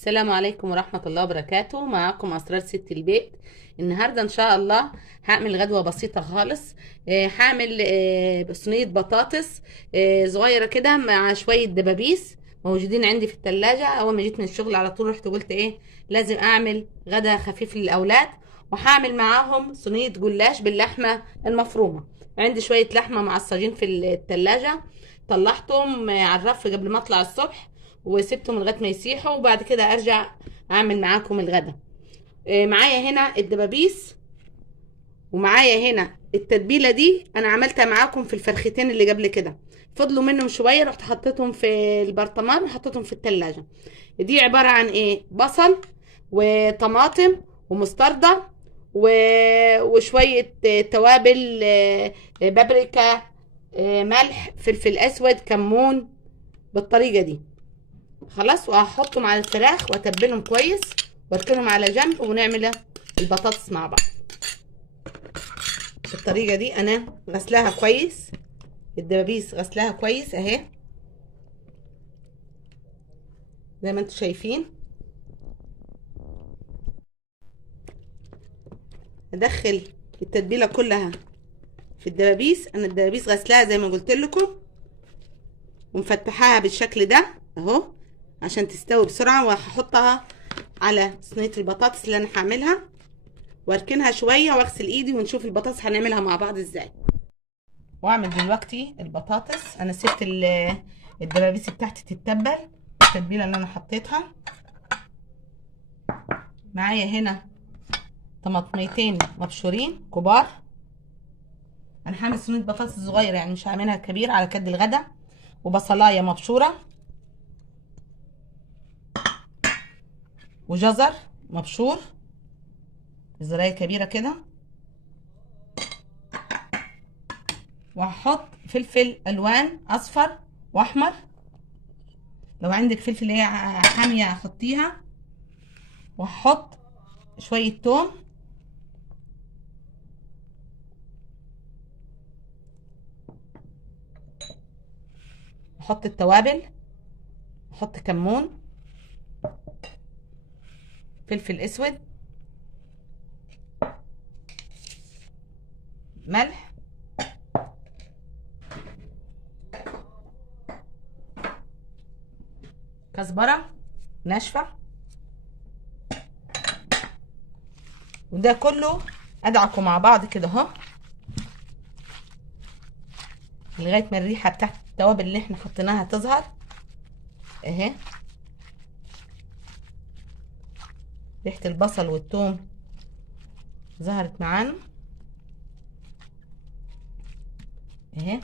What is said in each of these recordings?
السلام عليكم ورحمة الله وبركاته. معكم أسرار ست البيت. النهاردة إن شاء الله هعمل غدوة بسيطة خالص. هعمل صينية بطاطس صغيرة كده مع شوية دبابيس موجودين عندي في التلاجة. أول ما جيت من الشغل على طول رحت قلت لازم أعمل غدا خفيف للأولاد، وهعمل معاهم صينية جلاش باللحمة المفرومة. عندي شوية لحمة معصجين في التلاجة، طلعتهم على الرف قبل ما أطلع الصبح وسبتهم لغايه ما يسيحوا، وبعد كده ارجع اعمل معاكم الغدا. معايا هنا الدبابيس، ومعايا هنا التتبيله دي انا عملتها معاكم في الفرختين اللي قبل كده، فضلوا منهم شويه رحت حطيتهم في البرطمان وحطيتهم في التلاجة. دي عباره عن بصل وطماطم ومستردة وشويه توابل، بابريكا، ملح، فلفل اسود، كمون، بالطريقه دي. خلاص، وهحطهم على الفراخ واتبلهم كويس واركنهم على جنب، ونعمل البطاطس مع بعض بالطريقه دي. انا غسلاها كويس، الدبابيس غسلاها كويس اهي زي ما انتم شايفين. ادخل التتبيله كلها في الدبابيس. انا الدبابيس غسلاها زي ما قلت لكم ومفتحاها بالشكل ده اهو عشان تستوي بسرعه، وهحطها على صينيه البطاطس اللي انا هعملها واركنها شويه واغسل ايدي ونشوف البطاطس هنعملها مع بعض ازاي. واعمل دلوقتي البطاطس. انا سبت الدبابيس بتاعتي تتبل التتبيله اللي انا حطيتها. معايا هنا طماطميتين مبشورين كبار، انا هعمل صينيه بطاطس صغيره يعني مش هعملها كبير على كد الغدا، وبصلايه مبشوره، وجزر مبشور زراير كبيره كده، وهحط فلفل الوان اصفر واحمر، لو عندك فلفل اللي هي حاميه حطيها، وهحط شويه توم، احط التوابل، احط كمون، فلفل اسود، ملح، كزبره ناشفه، وده كله ادعكه مع بعض كده اهو لغايه ما الريحه بتاعت التوابل اللي احنا حطيناها تظهر اهي. ريحه البصل والثوم ظهرت معانا اهي.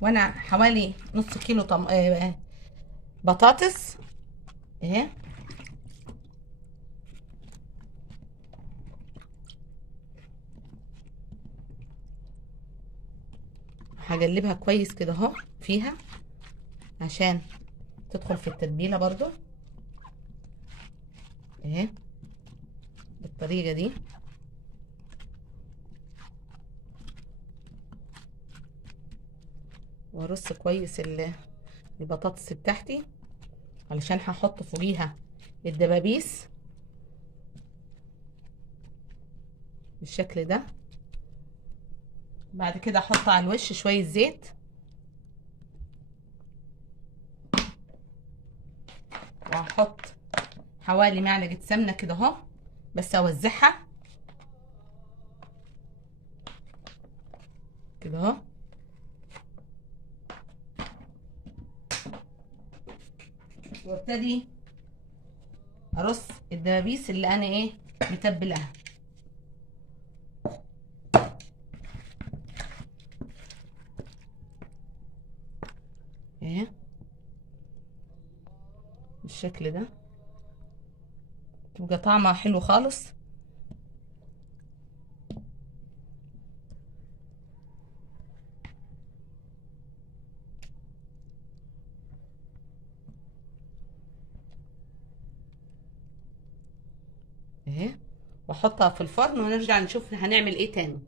وانا حوالي نص كيلو بطاطس اهي. هقلبها كويس كده اهو فيها عشان تدخل في التتبيله برضو اهي بالطريقه دي. وارص كويس البطاطس بتاعتي علشان هحط فوقيها الدبابيس بالشكل ده. بعد كده احط على الوش شويه زيت، وهحط حوالي معلقه سمنه كده اهو بس اوزعها كده اهو، وابتدي ارص الدبابيس اللي انا متبلاها اهي بالشكل ده، تبقى طعمها حلو خالص. اهي واحطها في الفرن ونرجع نشوف هنعمل ايه تاني.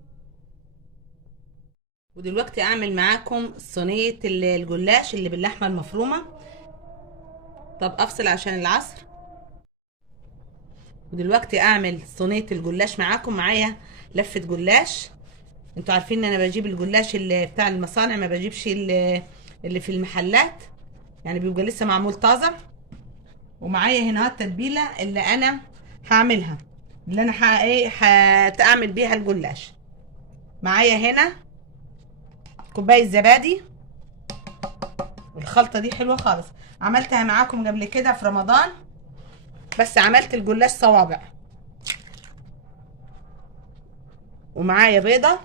ودلوقتي اعمل معاكم صينيه الجلاش اللي باللحمه المفرومه. طب افصل عشان العصر. ودلوقتي اعمل صينيه الجلاش معاكم. معايا لفه جلاش. انتوا عارفين ان انا بجيب الجلاش اللي بتاع المصانع، ما بجيبش اللي في المحلات، يعني بيبقى لسه معمول طازه. ومعايا هنا التتبيله اللي انا هعملها، اللي انا هعمل بيها الجلاش. معايا هنا كوبايه زبادي. والخلطه دي حلوه خالص، عملتها معاكم قبل كده في رمضان، بس عملت الجلاش صوابع. ومعايا بيضه.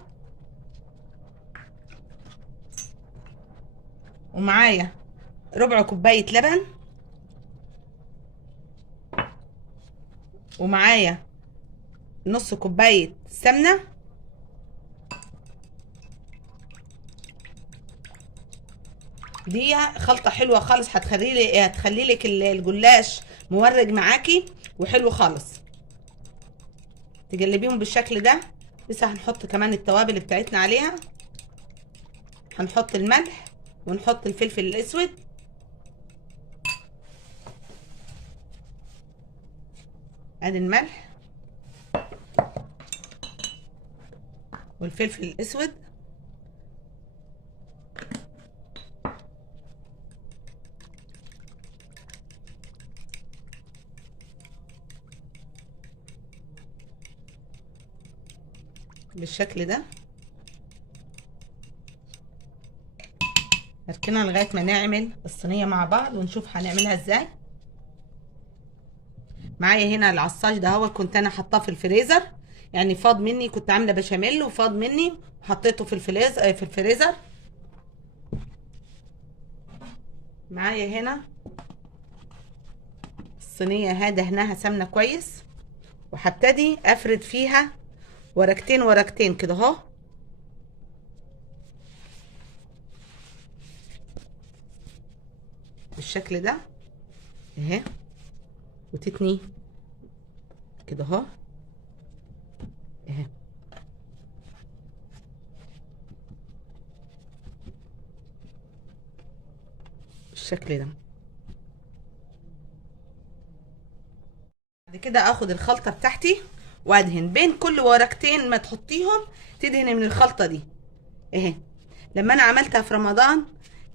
ومعايا ربع كوبايه لبن. ومعايا نص كوبايه سمنه. دي خلطه حلوه خالص، هتخلي لك الجلاش مورج معاكي وحلو خالص. تقلبيهم بالشكل ده. لسه هنحط كمان التوابل بتاعتنا عليها. هنحط الملح ونحط الفلفل الاسود. ادي الملح والفلفل الاسود. بالشكل ده هركنها لغايه ما نعمل الصينيه مع بعض ونشوف هنعملها ازاي. معايا هنا العصاج ده، هو كنت انا حاطاه في الفريزر، يعني فاض مني، كنت عامله بشاميل وفاض مني وحطيته في الفريزر. معايا هنا الصينيه دهناها سمنه كويس، وهبتدي افرد فيها ورقتين ورقتين كده اهو، بالشكل ده اهي، وتتني كده اهو اهي، بالشكل ده. بعد كده اخد الخلطه بتاعتي وادهن بين كل ورقتين، ما تحطيهم تدهني من الخلطه دي اهي. لما انا عملتها في رمضان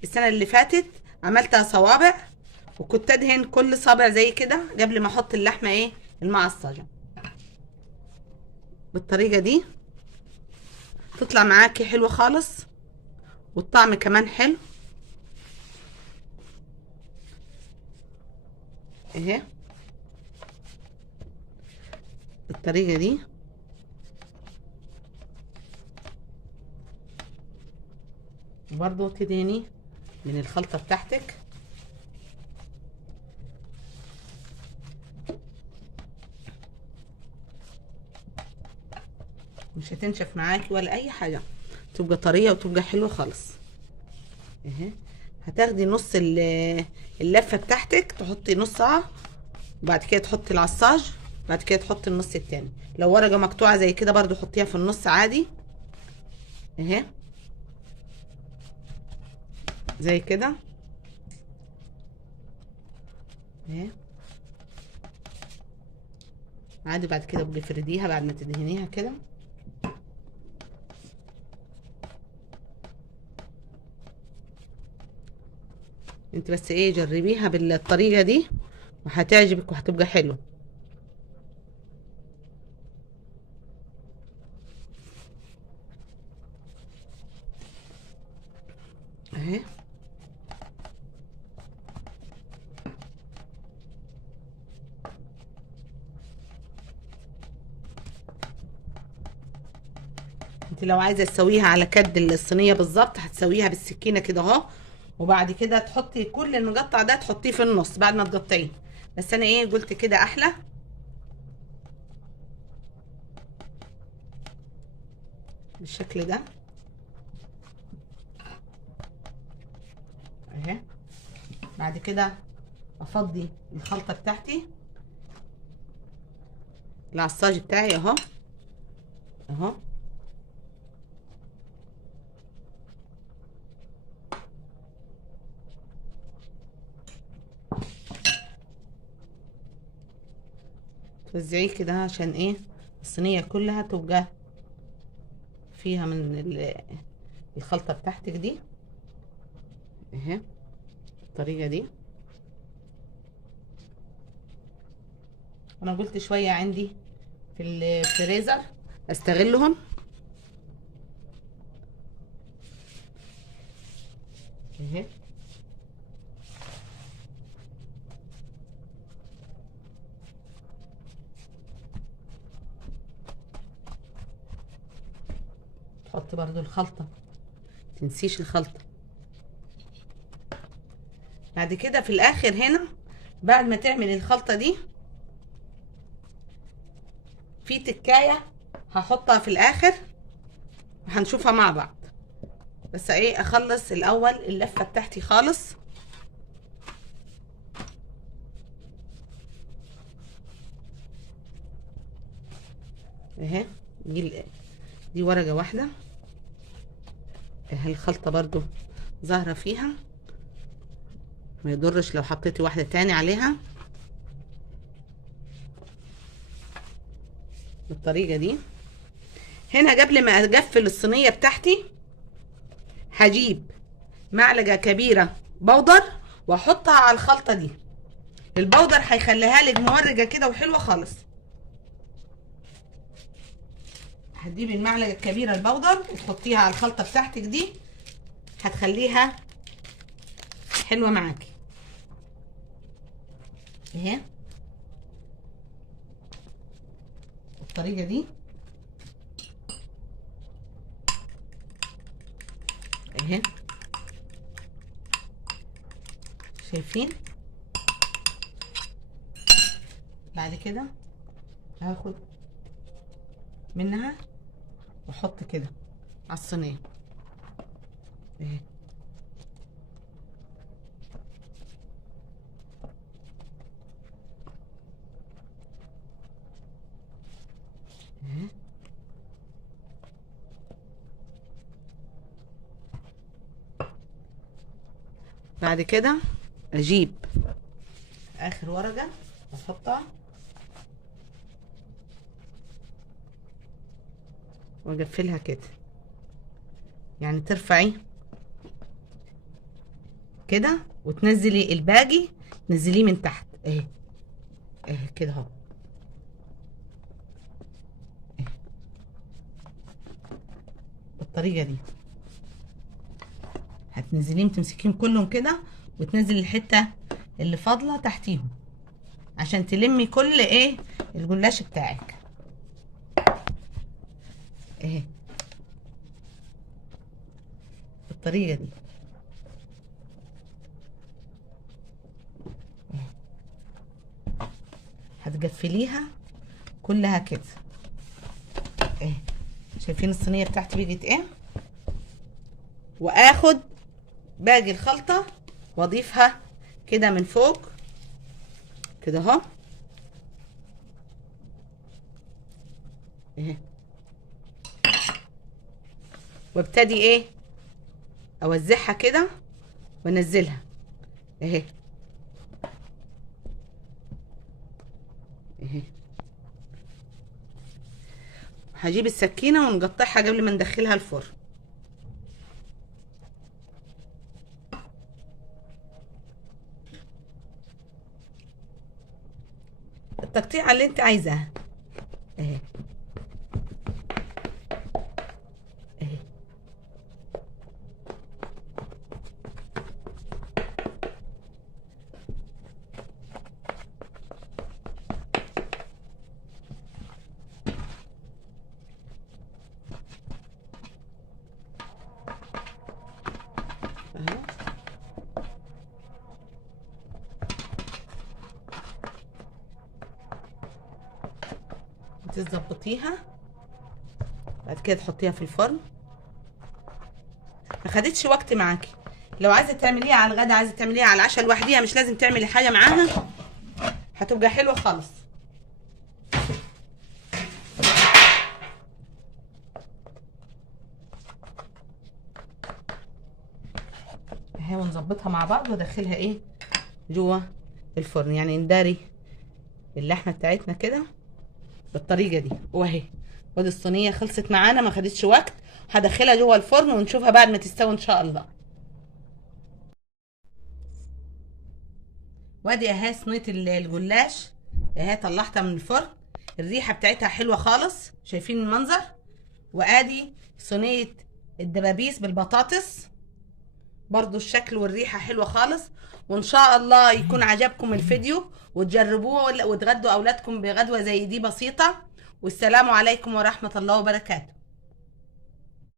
السنه اللي فاتت عملتها صوابع، وكنت ادهن كل صابع زي كده قبل ما احط اللحمه المعصجه. بالطريقه دي تطلع معاكي حلوه خالص، والطعم كمان حلو اهي. بالطريقه دي برضو تدهني من الخلطه بتاعتك. مش هتنشف معاكي ولا اي حاجه، تبقى طريه وتبقى حلوه خالص اهي. هتاخدي نص اللفه بتاعتك، تحطي نصها، وبعد كده تحطي العصاج، بعد كده تحطي النص التاني. لو ورقه مقطوعه زي كده برضو حطيها في النص عادي اهي، زي كده اهي عادي. بعد كده بتفرديها بعد ما تدهنيها كده. انت بس جربيها بالطريقه دي وهتعجبك وهتبقى حلو اهي. انت لو عايزه تسويها على كد الصينيه بالظبط هتسويها بالسكينه كده اهو، وبعد كده تحطي كل المقطع ده تحطيه في النص بعد ما تقطعيه. بس انا قلت كده احلى بالشكل ده اهي. بعد كده افضي الخلطه بتاعتي، العصاج بتاعي اهو اهو، وزعيه كده عشان ايه الصينيه كلها تبقى فيها من الخلطه بتاعتك دي اهي بالطريقه دي. انا قلت شويه عندي في الفريزر استغلهم اهي. تحط برضو الخلطه، متنسيش الخلطه. بعد كده في الاخر هنا بعد ما تعمل الخلطه دي في تكايه هحطها في الاخر وهنشوفها مع بعض. بس ايه اخلص الاول اللفه بتاعتي خالص. اهي دي ورقه واحده اهي. الخلطه برضو ظاهره فيها، ما يضرش لو حطيتي واحده تاني عليها بالطريقه دي. هنا قبل ما اقفل الصينيه بتاعتي هجيب معلقه كبيره بودر واحطها على الخلطه دي. البودر هيخليها لك مورجه كده وحلوه خالص. هتجيبي المعلقه الكبيره البودر وتحطيها على الخلطه بتاعتك دي، هتخليها حلوه معاكي اهي بالطريقه دي اهي. شايفين؟ بعد كده هاخد منها واحط كده على الصينيه اهي. بعد كده اجيب اخر ورقه واحطها واقفلها كده، يعني ترفعي كده وتنزلي الباقي تنزليه من تحت اهي اهي كده اهو. بالطريقه دي هتنزليهم تمسكيهم كلهم كده وتنزلي الحته اللي فاضله تحتيهم عشان تلمي كل ايه الجلاش بتاعك اهي بالطريقه دي اهي. هتقفليها كلها كده اهي. شايفين الصينيه بتاعتي بقت ايه؟ واخد باقي الخلطه واضيفها كده من فوق كده اهو اهي. وابتدي ايه اوزعها كده وانزلها اهي اهي. هجيب السكينه ونقطعها قبل ما ندخلها الفرن. التقطيعه اللي انت عايزاها اهي اهي. اهو تظبطيها بعد كده تحطيها في الفرن. ما خدتش وقت معاكي. لو عايزه تعمليها على الغدا، عايزه تعمليها على العشاء لوحديها، مش لازم تعملي حاجه معاها، هتبقى حلوه خالص اهي. ونظبطها مع بعض وادخلها ايه جوه الفرن، يعني نداري اللحمه بتاعتنا كده بالطريقه دي. واهي وادي الصينيه خلصت معانا ما خدتش وقت. هدخلها جوه الفرن ونشوفها بعد ما تستوي ان شاء الله. وادي اهي صينيه الجلاش اهي طلعتها من الفرن. الريحه بتاعتها حلوه خالص، شايفين المنظر. وادي صينيه الدبابيس بالبطاطس برضو الشكل والريحه حلوه خالص. وان شاء الله يكون عجبكم الفيديو وتجربوه وتغدوا اولادكم بغدوه زي دي بسيطه. والسلام عليكم ورحمه الله وبركاته.